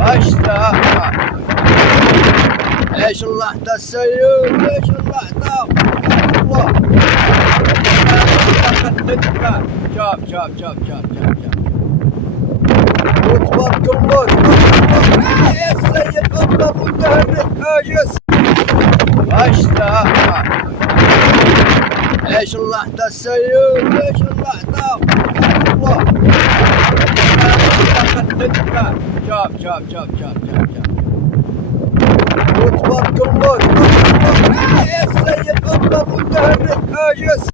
اشتا ايش اللحظة السيد ايش اللحظة الله شوف وتبارك الله تبارك الله يا سيد الله متهرب حاجز اشتا ايش اللحظة السيد ايش اللحظة الله شوف وتبارك الله تبارك الله يا سيد الله متهرب حاجز